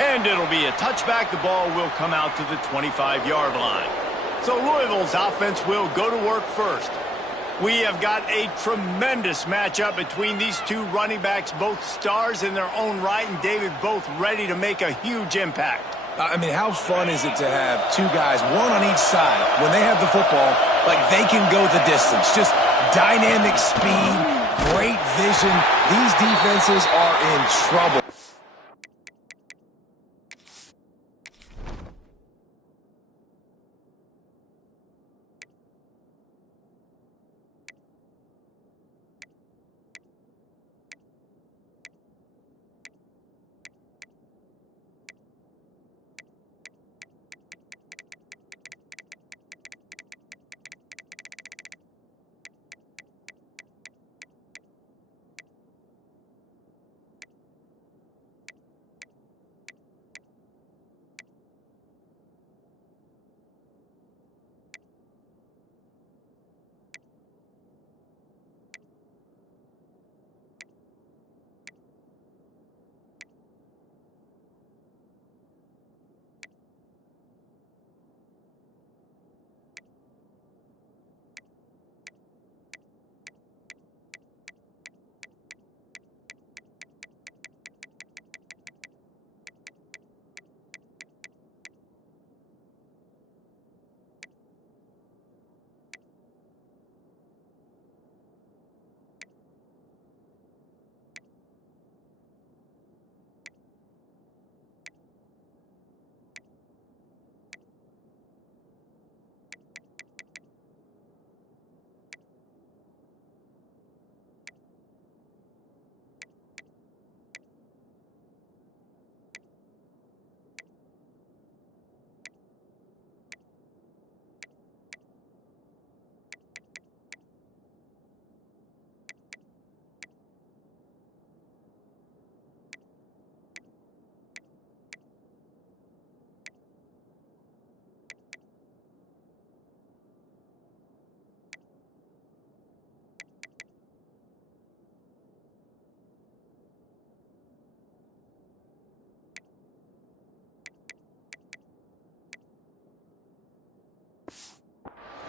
And it'll be a touchback. The ball will come out to the 25-yard line. So Louisville's offense will go to work first. We have got a tremendous matchup between these two running backs, both stars in their own right, and David, both ready to make a huge impact. I mean, how fun is it to have two guys, one on each side, when they have the football, like they can go the distance. Just dynamic speed, great vision. These defenses are in trouble.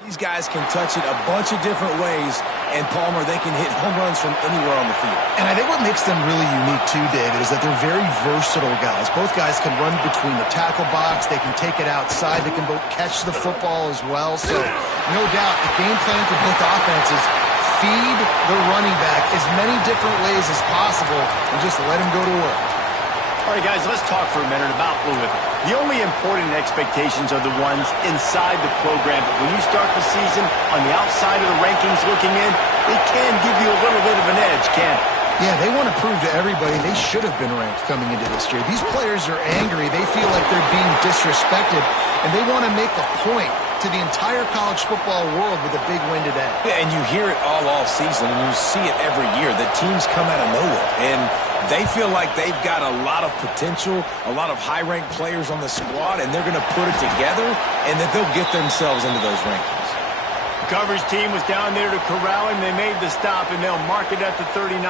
These guys can touch it a bunch of different ways, and Palmer, they can hit home runs from anywhere on the field. And I think what makes them really unique too, David, is that they're very versatile guys. Both guys can run between the tackle box. They can take it outside. They can both catch the football as well. So, no doubt, the game plan for both offenses, feed the running back as many different ways as possible and just let him go to work. All right, guys, let's talk for a minute about Louisville. The only important expectations are the ones inside the program. But when you start the season on the outside of the rankings looking in, it can give you a little bit of an edge, can't it? Yeah, they want to prove to everybody they should have been ranked coming into this year. These players are angry. They feel like they're being disrespected, and they want to make a point to the entire college football world with a big win today. Yeah, and you hear it all off season, and you see it every year. The teams come out of nowhere, and they feel like they've got a lot of potential, a lot of high-ranked players on the squad, and they're going to put it together, and that they'll get themselves into those rankings. The coverage team was down there to corral him. They made the stop, and they'll mark it at the 39.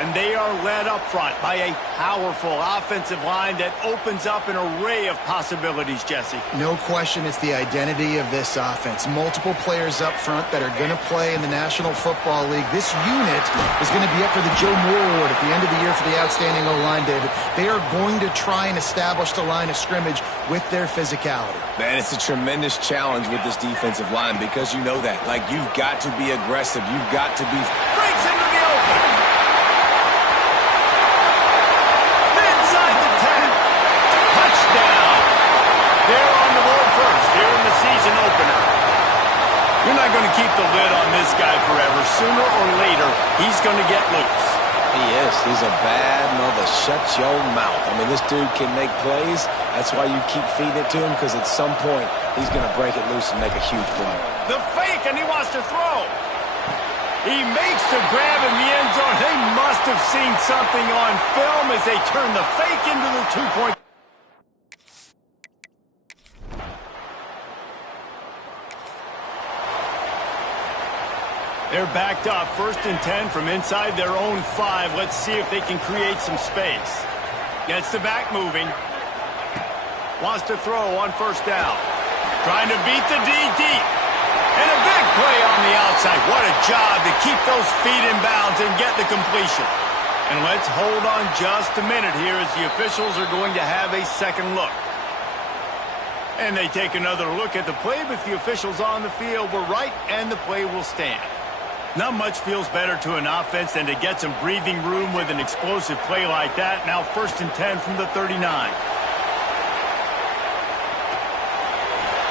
And they are led up front by a powerful offensive line that opens up an array of possibilities, Jesse. No question it's the identity of this offense. Multiple players up front that are going to play in the National Football League. This unit is going to be up for the Joe Moore Award at the end of the year for the outstanding O-line, David. They are going to try and establish the line of scrimmage with their physicality. Man, it's a tremendous challenge with this defensive line because you know that. Like, you've got to be aggressive. You've got to be... Breaks into the open. They're on the road first here in the season opener. You're not going to keep the lid on this guy forever. Sooner or later, he's going to get loose. He is. He's a bad mother. Shut your mouth. I mean, this dude can make plays. That's why you keep feeding it to him, because at some point, he's going to break it loose and make a huge play. The fake, and he wants to throw. He makes the grab in the end zone. They must have seen something on film as they turn the fake into the two-point. They're backed up, 1st and 10 from inside their own 5. Let's see if they can create some space. Gets the back moving. Wants to throw on first down. Trying to beat the D deep. And a big play on the outside. What a job to keep those feet in bounds and get the completion. And let's hold on just a minute here as the officials are going to have a second look. And they take another look at the play, but the officials on the field were right, and the play will stand. Not much feels better to an offense than to get some breathing room with an explosive play like that. Now 1st and 10 from the 39.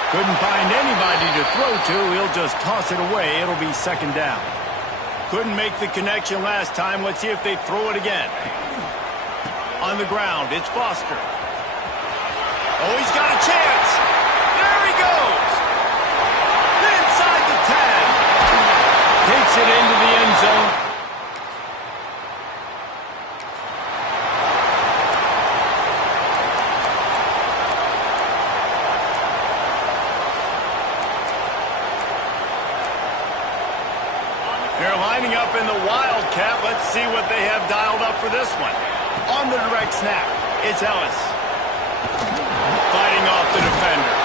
Couldn't find anybody to throw to. He'll just toss it away. It'll be 2nd down. Couldn't make the connection last time. Let's see if they throw it again. On the ground, it's Foster. Oh, he's got a chance. There he goes. Inside the 10. Takes it into the end zone. They're lining up in the Wildcat. Let's see what they have dialed up for this one. On the direct snap, it's Ellis. Fighting off the defender.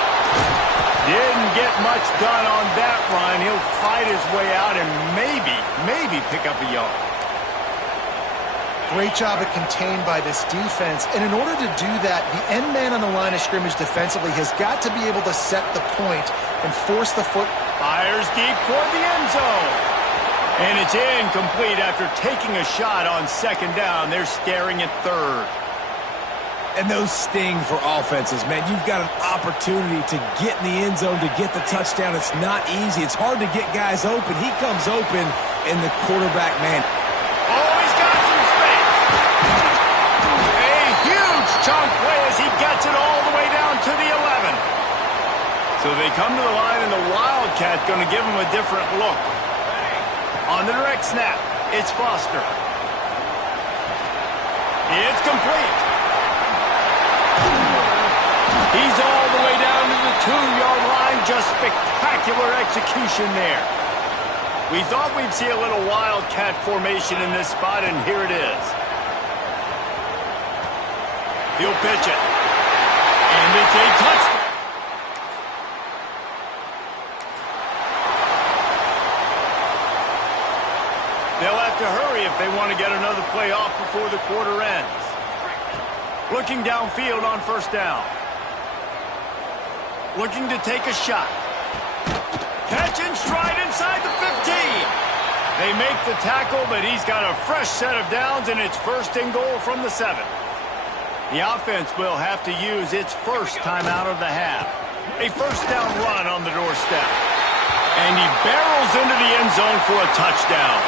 Didn't get much done on that run. He'll fight his way out and maybe pick up a yard. Great job of contained by this defense. And in order to do that, the end man on the line of scrimmage defensively has got to be able to set the point and force the foot. Fires deep toward the end zone. And it's incomplete after taking a shot on 2nd down. They're staring at 3rd. And those sting for offenses, man. You've got an opportunity to get in the end zone, to get the touchdown. It's not easy. It's hard to get guys open. He comes open, and the quarterback, man. Oh, he's got some space. A huge chunk play as he gets it all the way down to the 11. So they come to the line, and the Wildcat going to give him a different look. On the direct snap, it's Foster. It's complete. He's all the way down to the 2-yard line. Just spectacular execution there. We thought we'd see a little Wildcat formation in this spot, and here it is. He'll pitch it. And it's a touchdown. They'll have to hurry if they want to get another play off before the quarter ends. Looking downfield on 1st down. Looking to take a shot. Catch and stride inside the 15. They make the tackle, but he's got a fresh set of downs, and it's 1st and goal from the 7. The offense will have to use its first timeout of the half. A 1st down run on the doorstep. And he barrels into the end zone for a touchdown.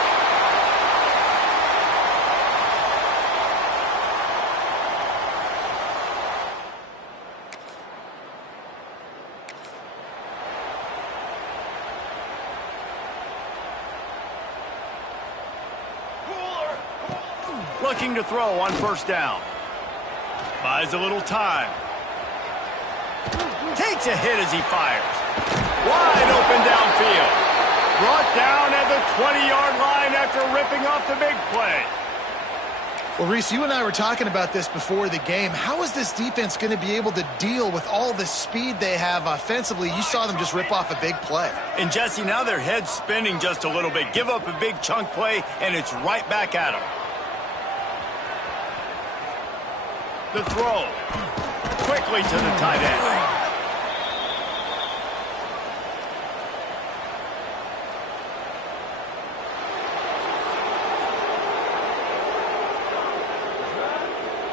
Looking to throw on 1st down. Buys a little time. Takes a hit as he fires. Wide open downfield. Brought down at the 20-yard line after ripping off the big play. Well, Reese, you and I were talking about this before the game. How is this defense going to be able to deal with all the speed they have offensively? You saw them just rip off a big play. And, Jesse, now their head's spinning just a little bit. Give up a big chunk play, and it's right back at them. The throw. Quickly to the tight end.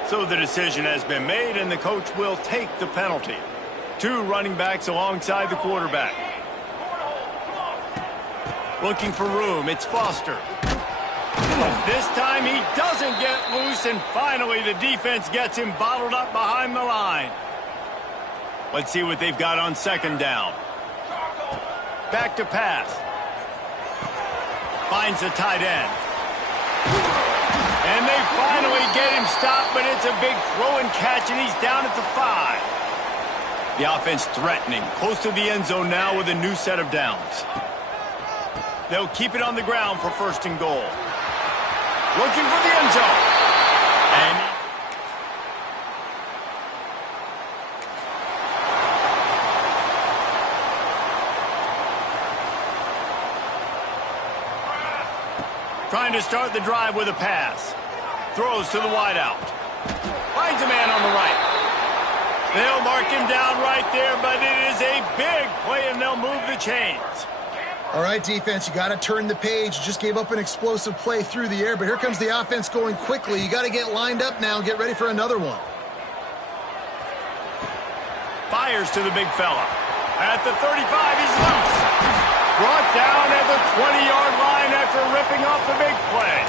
So the decision has been made, and the coach will take the penalty. 2 running backs alongside the quarterback. Looking for room, it's Foster. This time he doesn't get loose, and finally the defense gets him bottled up behind the line. Let's see what they've got on 2nd down. Back to pass. Finds the tight end. And they finally get him stopped, but it's a big throw and catch, and he's down at the 5. The offense threatening, close to the end zone now with a new set of downs. They'll keep it on the ground for 1st and goal. Looking for the end zone. And Trying to start the drive with a pass. Throws to the wideout. Finds a man on the right. They'll mark him down right there, but it is a big play, and they'll move the chains. All right, defense, you got to turn the page. You just gave up an explosive play through the air, but here comes the offense going quickly. You got to get lined up now and get ready for another one. Fires to the big fella. At the 35, he's loose. Brought down at the 20-yard line after ripping off the big play.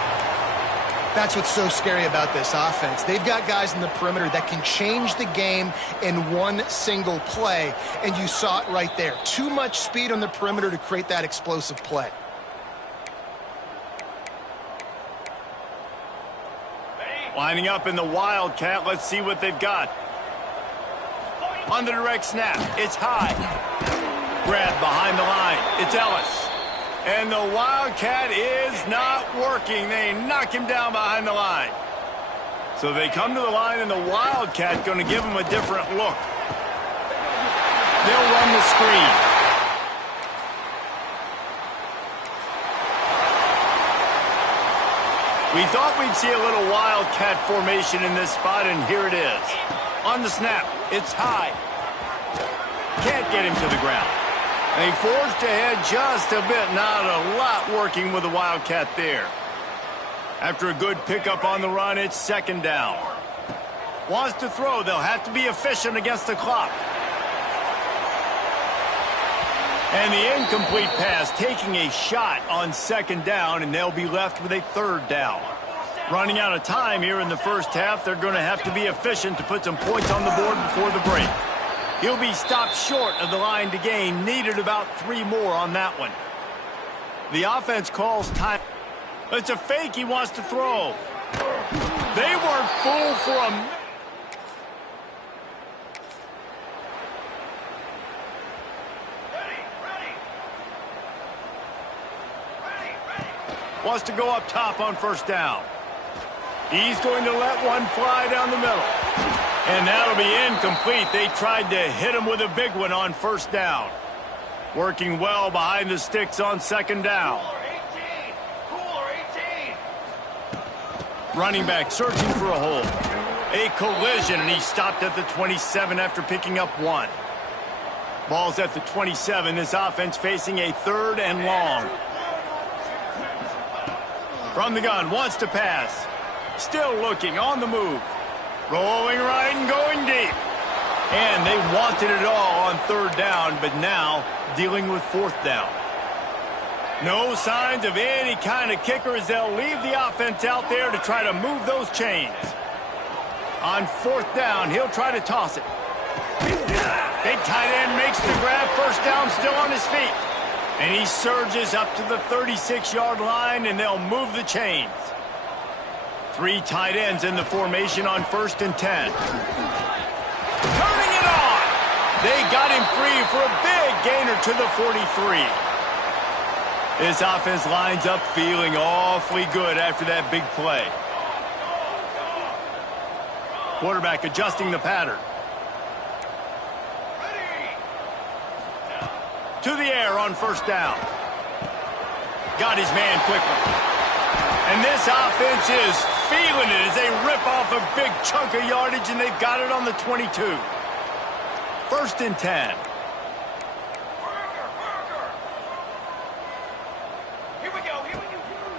That's what's so scary about this offense. They've got guys in the perimeter that can change the game in one single play, and you saw it right there. Too much speed on the perimeter to create that explosive play. Lining up in the Wildcat, let's see what they've got. On the direct snap, it's high. Grab behind the line, it's Ellis. And the Wildcat is not working. They knock him down behind the line. So they come to the line, and the Wildcat going to give him a different look. They'll run the screen. We thought we'd see a little Wildcat formation in this spot, and here it is. On the snap, it's high. Can't get him to the ground. They forged ahead just a bit, not a lot working with the Wildcat there. After a good pickup on the run, it's second down. Wants to throw, they'll have to be efficient against the clock. And the incomplete pass taking a shot on second down, and they'll be left with a third down. Running out of time here in the first half, they're going to have to be efficient to put some points on the board before the break. He'll be stopped short of the line to gain. Needed about 3 more on that one. The offense calls time. It's a fake. He wants to throw. They weren't fooled for a minute. Wants to go up top on first down. He's going to let one fly down the middle. And that'll be incomplete. They tried to hit him with a big one on first down. Working well behind the sticks on second down. Running back searching for a hole. A collision, and he stopped at the 27 after picking up 1. Ball's at the 27. This offense facing a third and long. From the gun, wants to pass. Still looking, on the move. Rolling right and going deep. And they wanted it all on third down, but now dealing with fourth down. No signs of any kind of kicker as they'll leave the offense out there to try to move those chains. On fourth down, he'll try to toss it. Big tight end makes the grab, first down, still on his feet. And he surges up to the 36-yard line, and they'll move the chains. 3 tight ends in the formation on 1st and 10. Turning it on! They got him free for a big gainer to the 43. This offense lines up feeling awfully good after that big play. Quarterback adjusting the pattern. To the air on first down. Got his man quickly. And this offense is feeling it as they rip off a big chunk of yardage, and they've got it on the 22. 1st and 10.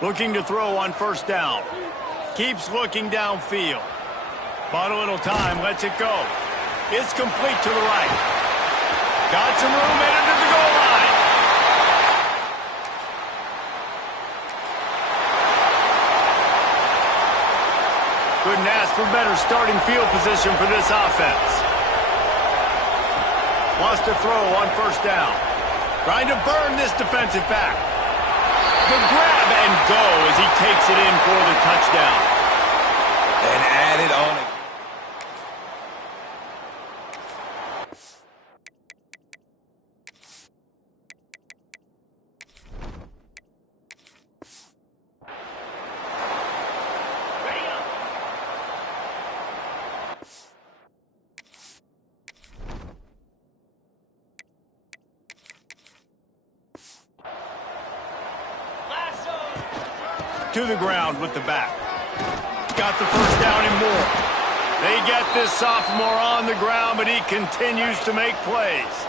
Looking to throw on first down. Keeps looking downfield. Bought a little time, lets it go. It's complete to the right. Got some room, headed to the goal line. Couldn't ask for better starting field position for this offense. Wants to throw on first down. Trying to burn this defensive back. The grab and go as he takes it in for the touchdown. And added on again. to the ground with the back. Got the first down and more. They get this sophomore on the ground, but he continues to make plays.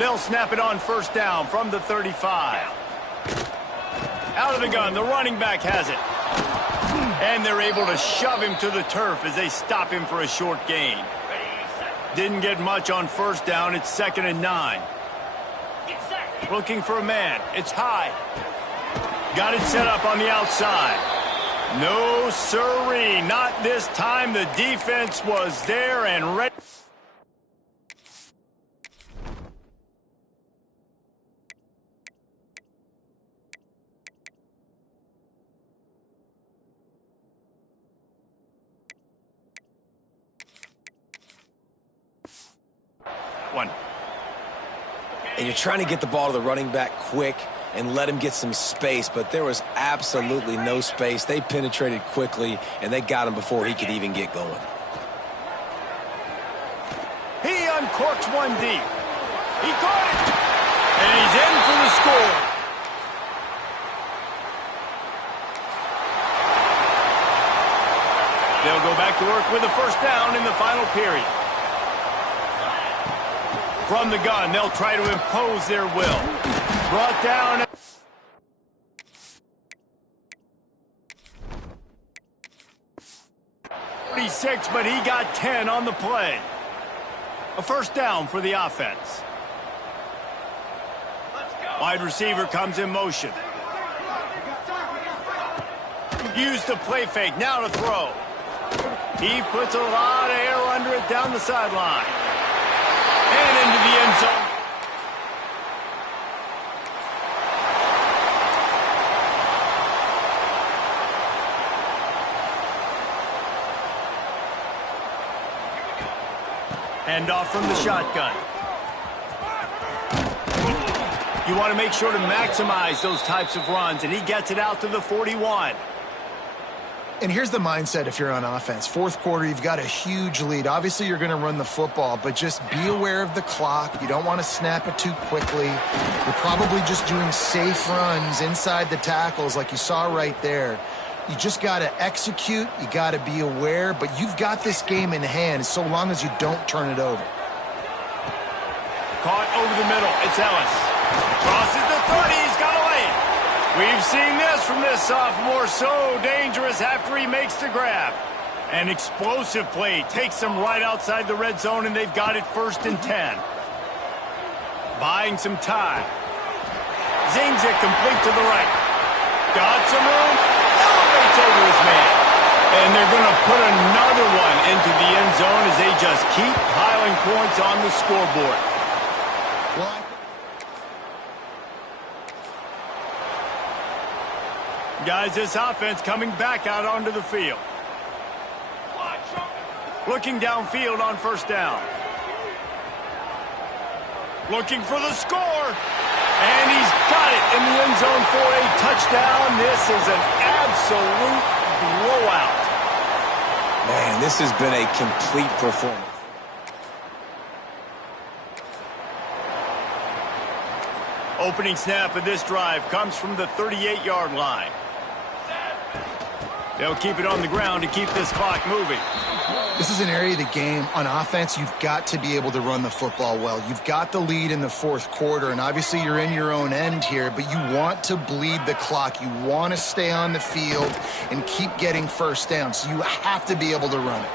They'll snap it on first down from the 35. Out of the gun, the running back has it. And they're able to shove him to the turf as they stop him for a short gain. Didn't get much on first down. It's 2nd and 9. Looking for a man. It's high. Got it set up on the outside. No siree. Not this time. The defense was there and ready. One. And you're trying to get the ball to the running back quick and let him get some space, but there was absolutely no space. They penetrated quickly, and they got him before he could even get going. He uncorks one deep. He caught it. And he's in for the score. They'll go back to work with a first down in the final period. From the gun, they'll try to impose their will. Brought down. 46, but he got 10 on the play. A first down for the offense. Wide receiver comes in motion. Use the play fake, now to throw. He puts a lot of air under it down the sideline. And into the end zone. Hand off from the shotgun. You want to make sure to maximize those types of runs, and he gets it out to the 41. And here's the mindset if you're on offense. Fourth quarter, you've got a huge lead. Obviously, you're going to run the football, but just be aware of the clock. You don't want to snap it too quickly. You're probably just doing safe runs inside the tackles like you saw right there. You just got to execute. You got to be aware, but you've got this game in hand so long as you don't turn it over. Caught over the middle. It's Ellis. Crosses the 30. He's got a lane. We've seen this from this sophomore. So dangerous after he makes the grab. An explosive play. Takes them right outside the red zone, and they've got it 1st and 10. Buying some time. Zings it complete to the right. Got some room. Elevates over his man. And they're going to put another one into the end zone as they just keep piling points on the scoreboard. Guys, this offense coming back out onto the field. Looking downfield on first down. Looking for the score. And he's got it in the end zone for a touchdown. This is an absolute blowout. Man, this has been a complete performance. Opening snap of this drive comes from the 38-yard line. They'll keep it on the ground to keep this clock moving. This is an area of the game. On offense, you've got to be able to run the football well. You've got the lead in the fourth quarter, and obviously you're in your own end here, but you want to bleed the clock. You want to stay on the field and keep getting first down, so you have to be able to run it.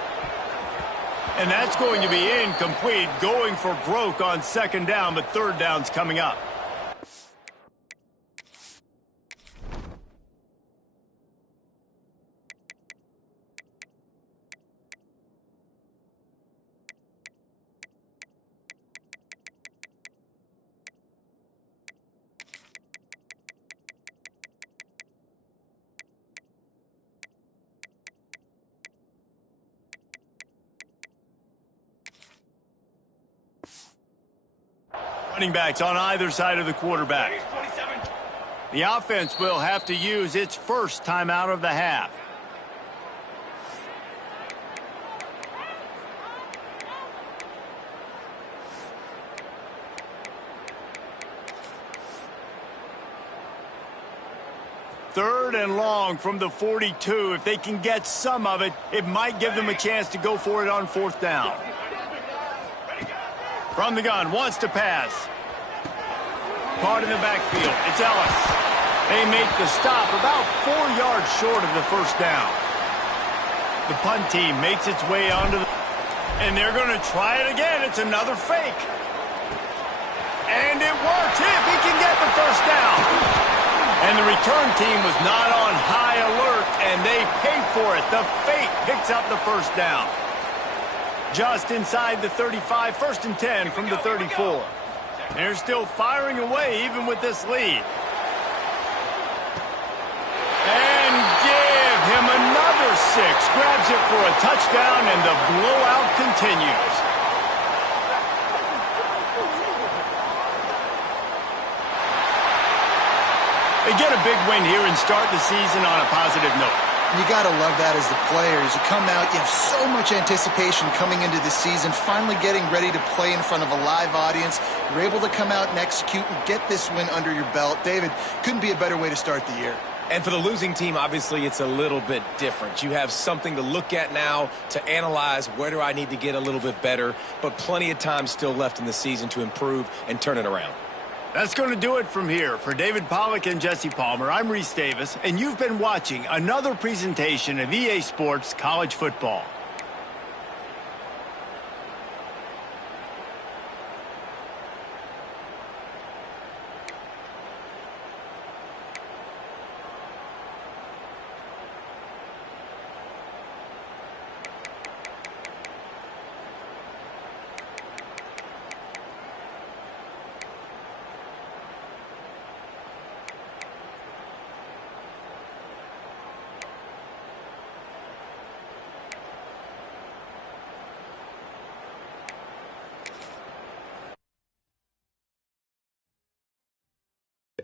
And that's going to be incomplete, going for broke on second down, but third down's coming up. Running backs on either side of the quarterback. The offense will have to use its first timeout of the half. 3rd and long from the 42. If they can get some of it, it might give them a chance to go for it on 4th down. From the gun, wants to pass. Caught in the backfield. It's Ellis. They make the stop about 4 yards short of the 1st down. The punt team makes its way onto the... And they're going to try it again. It's another fake. And it works. If he can get the 1st down. And the return team was not on high alert, and they paid for it. The fake picks up the 1st down. Just inside the 35, 1st and 10 from the 34. They're still firing away even with this lead. And give him another 6. Grabs it for a touchdown, and the blowout continues. They get a big win here and start the season on a positive note. You got to love that as the players. You come out, you have so much anticipation coming into the season, finally getting ready to play in front of a live audience. You're able to come out and execute and get this win under your belt. David, couldn't be a better way to start the year. And for the losing team, obviously, it's a little bit different. You have something to look at now to analyze where do I need to get a little bit better, but plenty of time still left in the season to improve and turn it around. That's going to do it from here. For David Pollack and Jesse Palmer, I'm Reese Davis, and you've been watching another presentation of EA Sports College Football.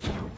You